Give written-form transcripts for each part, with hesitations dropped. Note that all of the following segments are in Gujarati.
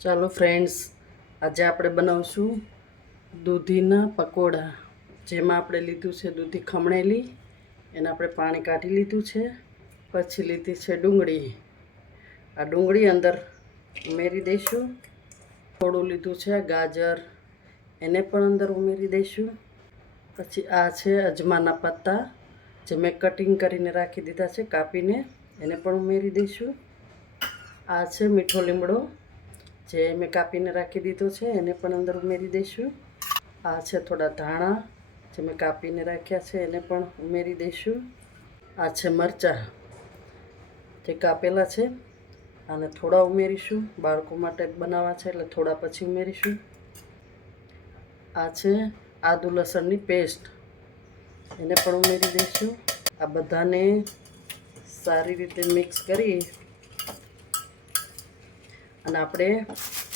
ચાલો ફ્રેન્ડ્સ, આજે આપણે બનાવશું દૂધીના પકોડા. જેમાં આપણે લીધું છે દૂધી ખમણેલી, એને આપણે પાણી કાઢી લીધું છે. પછી લીધી છે ડુંગળી. આ ડુંગળી અંદર ઉમેરી દઈશું. થોડું લીધું છે ગાજર, એને પણ અંદર ઉમેરી દઈશું. પછી આ છે અજમાના પત્તા, જે મેં કટિંગ કરીને રાખી દીધા છે કાપીને, એને પણ ઉમેરી દઈશું. આ છે મીઠો લીમડો, જે મેં કાપીને રાખી દીધો છે, એને પણ અંદર ઉમેરી દઈશું. આ છે થોડા ધાણા, જે મેં કાપીને રાખ્યા છે, એને પણ ઉમેરી દઈશું. આ છે મરચાં, જે કાપેલા છે, આને થોડા ઉમેરીશું. બાળકો માટે બનાવવા છે એટલે થોડા પછી ઉમેરીશું. આ છે આદુ લસણની પેસ્ટ, એને પણ ઉમેરી દઈશું. આ બધાને સારી રીતે મિક્સ કરી અને આપણે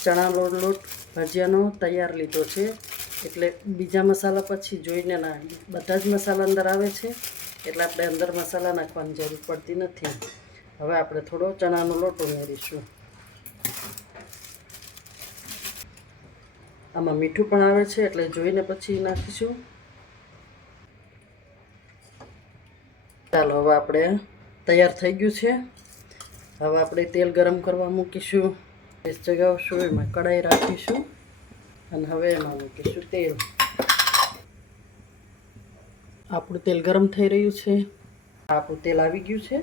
ચણાનો લોટ ભજીયાનો તૈયાર લીધો છે. એટલે બીજા મસાલા પછી જોઈને ના, બધા જ મસાલા અંદર આવે છે, એટલે આપણે અંદર મસાલા નાખવાની જરૂર પડતી નથી. હવે આપણે થોડો ચણાનો લોટ ઉમેરીશું. આમાં મીઠું પણ આવે છે, એટલે જોઈને પછી નાખીશું. ચાલો, હવે આપણે તૈયાર થઈ ગયું છે. હવે આપણે તેલ ગરમ કરવા મૂકીશું. ગેસ જગાવશું, એમાં કઢાઈ રાખીશું અને હવે એમાં મૂકીશું તેલ. આપણું તેલ ગરમ થઈ રહ્યું છે. આપણું તેલ આવી ગયું છે.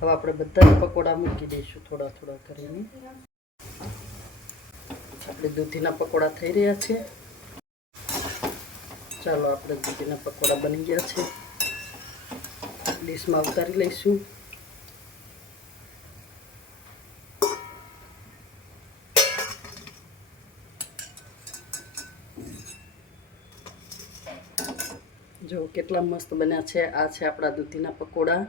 હવે આપણે બધા પકોડા મૂકી દઈશું થોડા થોડા કરીને. આપણે દૂધીના પકોડા થઈ રહ્યા છે. ચાલો, આપણે દૂધીના પકોડા બની ગયા છે. ડીશમાં ઉતારી લઈશું. જો કેટલા મસ્ત બન્યા છે. આ છે આપણા દૂધીના પકોડા.